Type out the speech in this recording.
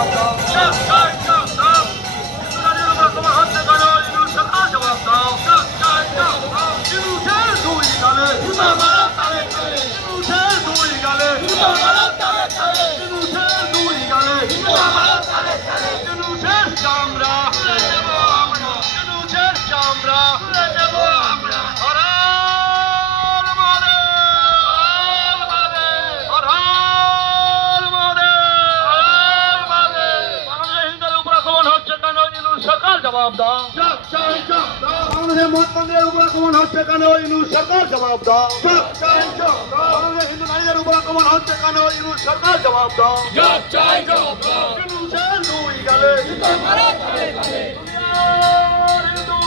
জবাব দাও। হিন্দু নারীর উপর আক্রমণ হচ্ছে কেন? ইউনূস সরকার জবাব দাও। ইউনূসের দুই গালে জুতা মারো তালে তালে। ইউনূসের দুই গালে জুতা মারো তালে তালে। ইউনূসের দুই গালে জুতা মারো তালে তালে। ইউনূসের চামড়া খুলে দেব আমরা। ইউনূসের চামড়া খুলে দেব আমরা। হরর মহাদেব, হর হর মহাদেব, হর মহাদেব। বাংলাদেশের হিন্দুদের উপর আক্রমণ হচ্ছে কেন? ইউনূস সরকার জবাব দাও। বাংলাদেশের মহাত্মাদের উপর আক্রমণ হচ্ছে কেন? ইউনূস সরকার জবাব দাও। বাংলাদেশের হিন্দু নারীদের উপর আক্রমণ হচ্ছে কেন? ইউনূস সরকার জবাব দাও। ইউনূসের দুই গালে জুতা মারো তালে তালে। দুনিয়ার হিন্দু